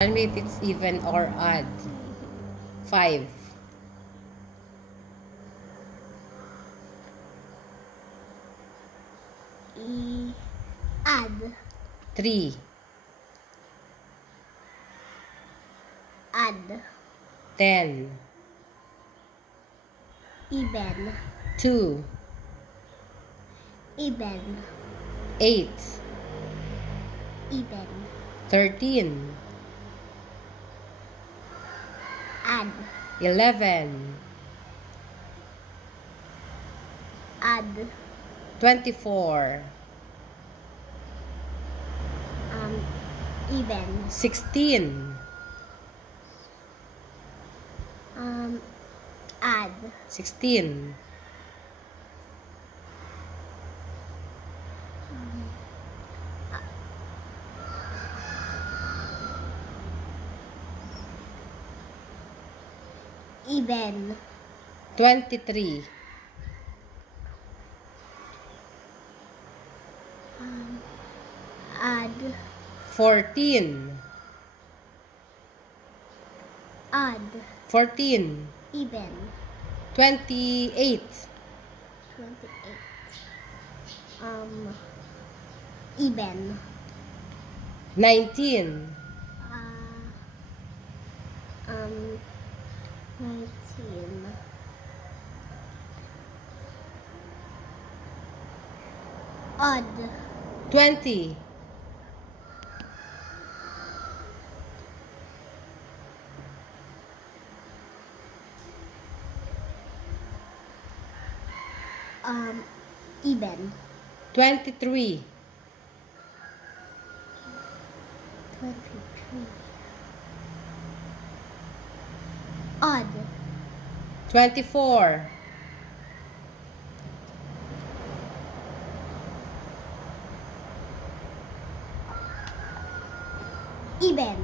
Tell me if it's even or odd. 5. Add. 3. Add. 10. Even. 2. Even. 8. Even. 13. Add. 11. Add. 24. Even. 16. Add. 16. Even. 23. Add. 14. Add. 14. Even. 28. 28. Even. 19. 19. Odd. 20. Even. 23. 23. Odd. 24. Even.